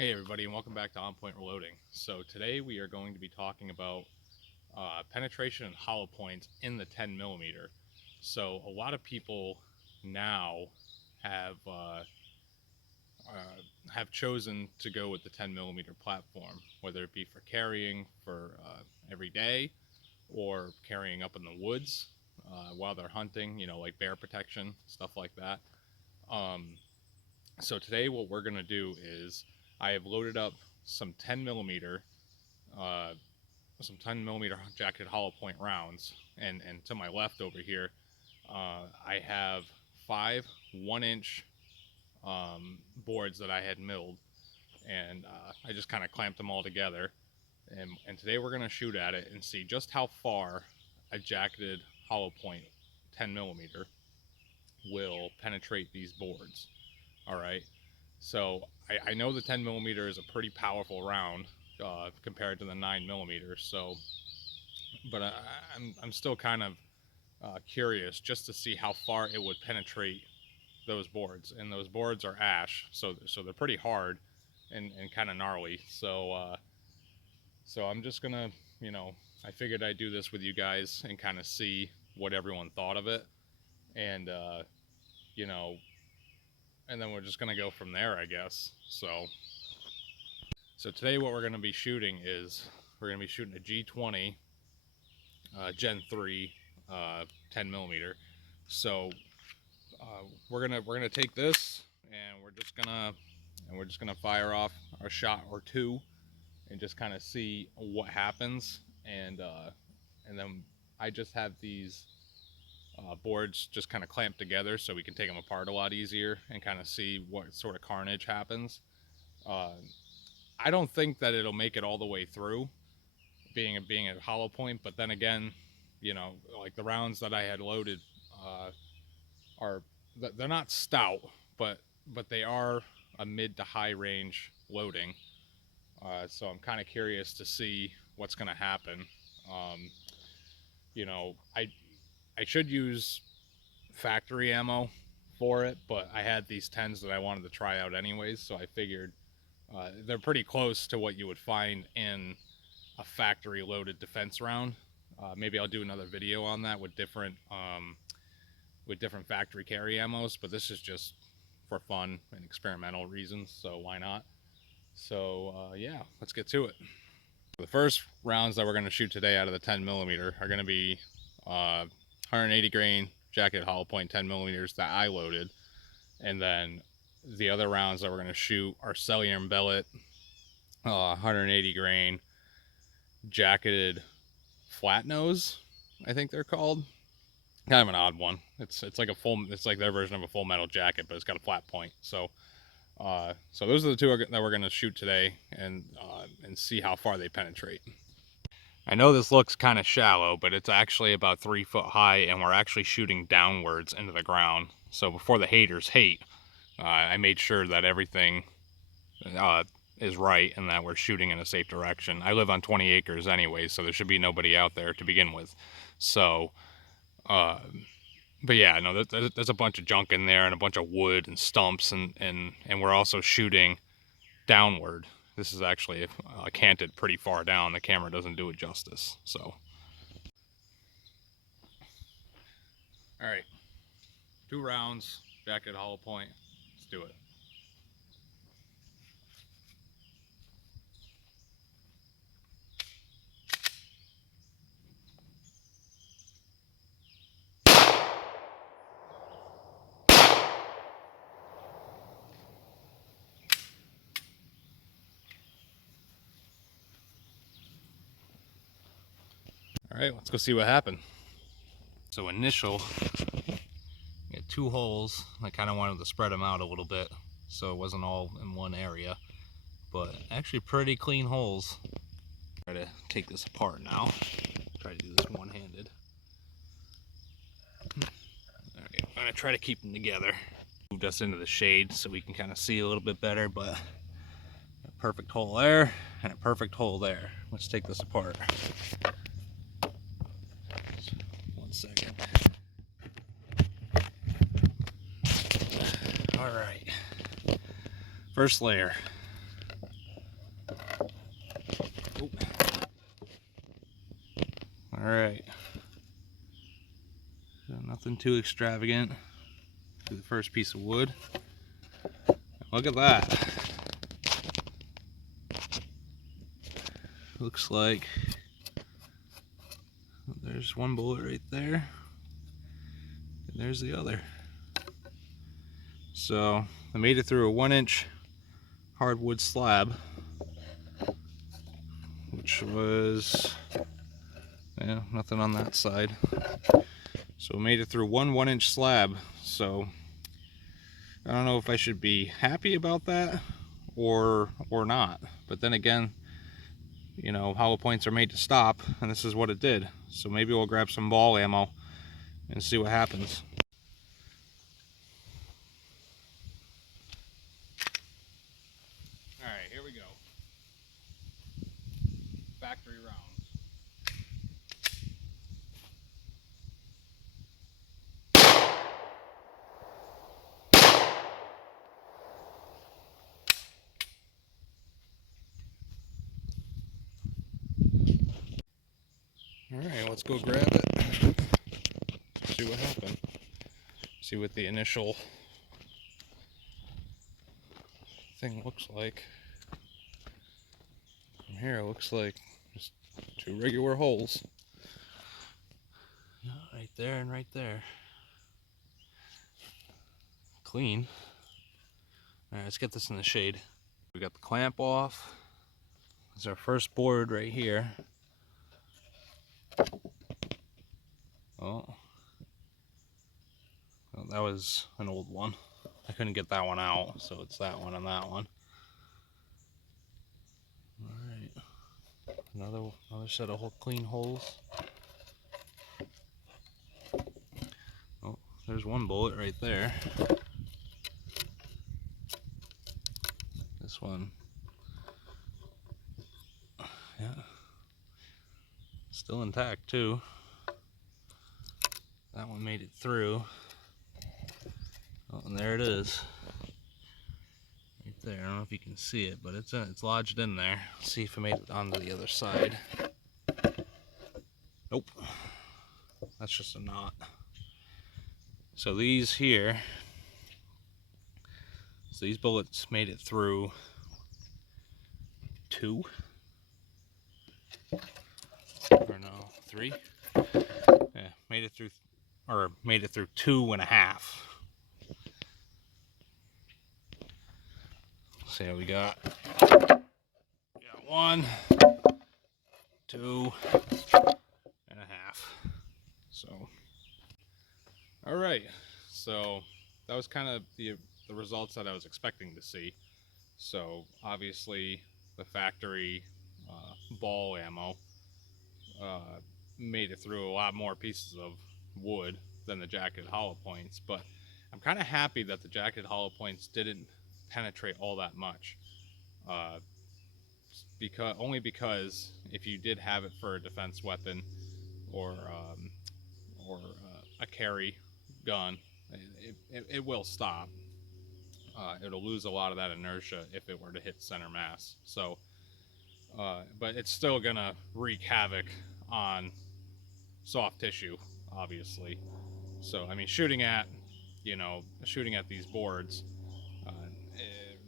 Hey everybody, and welcome back to On Point Reloading. So today we are going to be talking about penetration and hollow points in the 10 millimeter. So a lot of people now have have chosen to go with the 10 millimeter platform, whether it be for carrying for every day or carrying up in the woods while they're hunting, like bear protection, stuff like that. Um, so today what we're going to do is I have loaded up some 10 millimeter uh, jacketed hollow point rounds, and to my left over here I have 5 1-inch boards that I had milled, and I just kind of clamped them all together, and today we're going to shoot at it and see just how far a jacketed hollow point 10 millimeter will penetrate these boards. All right, so I know the 10 millimeter is a pretty powerful round compared to the 9 millimeter. So, but I'm still kind of curious just to see how far it would penetrate those boards. And those boards are ash, so they're pretty hard and kind of gnarly. So I'm just gonna, I figured I'd do this with you guys and kind of see what everyone thought of it, and you know, and then we're just gonna go from there, I guess. So today what we're going to be shooting is we're going to be shooting a G20 Gen 3 10 millimeter. So we're gonna take this and we're just gonna fire off a shot or two and just kind of see what happens. And then I just have these boards just kind of clamped together so we can take them apart a lot easier and kind of see what sort of carnage happens. Uh, I don't think that it'll make it all the way through, being a hollow point. But then again, like the rounds that I had loaded are they're not stout, but they are a mid to high range loading. So I'm kind of curious to see what's going to happen. Um, I should use factory ammo for it, but I had these 10s that I wanted to try out anyways, so I figured they're pretty close to what you would find in a factory loaded defense round. Maybe I'll do another video on that with different factory carry ammos, but this is just for fun and experimental reasons, so why not? So yeah, let's get to it. The first rounds that we're going to shoot today out of the 10 millimeter are going to be 180 grain jacketed hollow point 10 millimeters that I loaded, and then the other rounds that we're going to shoot are cellular and billet 180 grain jacketed flat nose, I think they're called. Kind of an odd one. It's like their version of a full metal jacket, but it's got a flat point. So those are the two that we're going to shoot today, and see how far they penetrate. I know this looks kind of shallow, but it's actually about 3 foot high, and we're actually shooting downwards into the ground. So before the haters hate, I made sure that everything is right and that we're shooting in a safe direction. I live on 20 acres anyway, so there should be nobody out there to begin with. So, but yeah, no, there's a bunch of junk in there and a bunch of wood and stumps, and we're also shooting downward. This is actually canted pretty far down. The camera doesn't do it justice. So, all right, 2 rounds, jacketed hollow point. Let's do it. All right, let's go see what happened. So initial, we had 2 holes. I kind of wanted to spread them out a little bit so it wasn't all in one area, but actually pretty clean holes. Try to take this apart now. Try to do this one-handed. All right, I'm gonna try to keep them together. Moved us into the shade so we can kind of see a little bit better, but a perfect hole there and a perfect hole there. Let's take this apart. One second. All right, first layer. Oh. All right. So nothing too extravagant. Do the first piece of wood. Look at that. Looks like there's one bullet right there, and there's the other. So I made it through a 1-inch hardwood slab, which was, yeah, nothing on that side. So I made it through one 1-inch slab. So I don't know if I should be happy about that or not. But then again, you know, hollow points are made to stop, and this is what it did. So maybe we'll grab some ball ammo and see what happens. All right, here we go. Factory rounds. All right, let's go grab it. See what happened. See what the initial thing looks like. From here, it looks like just 2 regular holes. Yeah, right there and right there. Clean. All right, let's get this in the shade. We got the clamp off. This is our first board right here. Oh, well, that was an old one. I couldn't get that one out, so it's that one and that one. All right, another set of clean holes. Oh, there's one bullet right there. This one, yeah, still intact too. That one made it through. Oh, and there it is. Right there. I don't know if you can see it, but it's lodged in there. Let's see if I made it onto the other side. Nope. That's just a knot. So these here, so these bullets made it through 2, or no, 3. Yeah, made it through 2.5. See how we got. We got 1, 2.5. So, all right. So that was kind of the results that I was expecting to see. So obviously the factory ball ammo made it through a lot more pieces of wood than the jacketed hollow points, but I'm kind of happy that the jacketed hollow points didn't penetrate all that much. Because if you did have it for a defense weapon or a carry gun, it will stop. It'll lose a lot of that inertia if it were to hit center mass. So, but it's still gonna wreak havoc on soft tissue, obviously. So, I mean, shooting at these boards,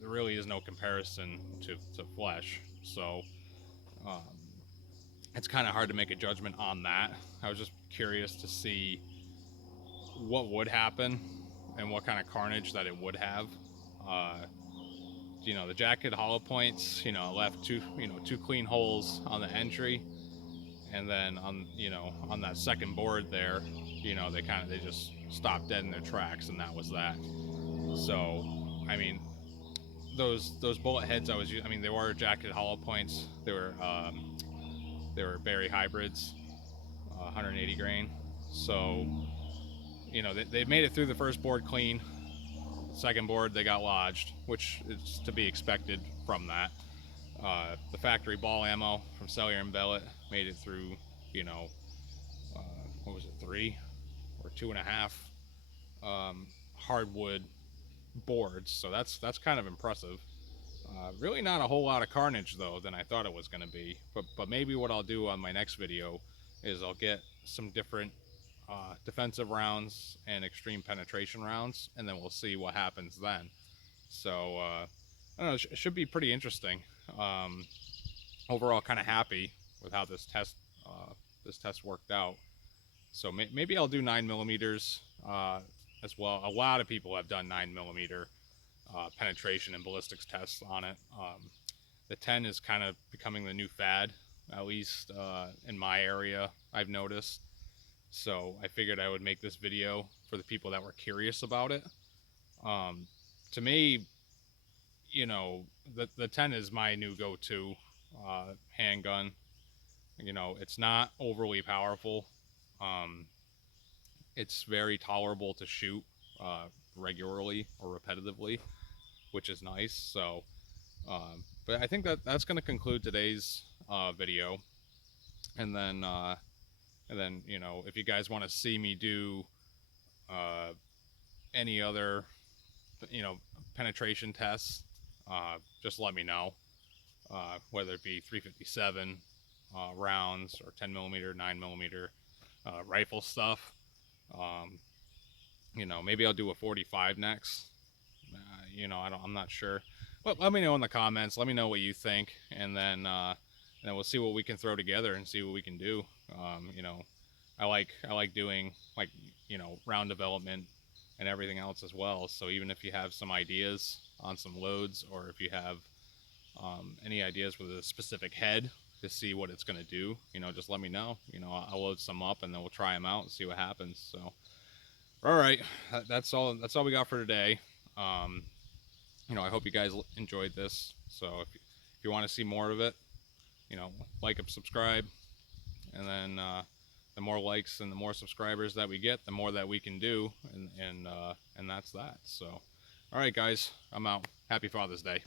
there really is no comparison to flesh. So, um, it's kind of hard to make a judgment on that. I was just curious to see what would happen and what kind of carnage that it would have. The jacket hollow points, left two clean holes on the entry, and then on that second board there, they just stopped dead in their tracks, and that was that. So, I mean, those bullet heads they were jacketed hollow points. They were berry hybrids, 180 grain. So, they made it through the first board clean. Second board, they got lodged, which is to be expected from that. The factory ball ammo from Cellier and Bellet made it through, what was it, 3 or 2.5 hardwood boards. So that's kind of impressive. Really not a whole lot of carnage though than I thought it was going to be. But maybe what I'll do on my next video is I'll get some different defensive rounds and extreme penetration rounds, and then we'll see what happens then. So I don't know. It should be pretty interesting. Overall, kind of happy with how this test worked out. So maybe I'll do 9mm as well. A lot of people have done 9mm penetration and ballistics tests on it. The 10 is kind of becoming the new fad, at least in my area, I've noticed. So I figured I would make this video for the people that were curious about it. To me, you know, the 10 is my new go-to handgun. You know, it's not overly powerful. It's very tolerable to shoot regularly or repetitively, which is nice. So, but I think that's going to conclude today's video. And then you know, if you guys want to see me do any other, you know, penetration tests, just let me know. Whether it be 357 rounds or 10mm, 9mm rifle stuff. You know, maybe I'll do a 45 next. You know, I'm not sure. But let me know in the comments. Let me know what you think, and then we'll see what we can throw together and see what we can do. You know, I like doing, like, you know, round development and everything else as well. So even if you have some ideas on some loads, or if you have any ideas with a specific head to see what it's going to do, you know, just let me know. You know, I'll load some up and then we'll try them out and see what happens. So, all right, that's all we got for today. You know, I hope you guys enjoyed this. So if you want to see more of it, you know, like and subscribe, and then the more likes and the more subscribers that we get, the more that we can do, and that's that. So, all right, guys, I'm out. Happy Father's Day.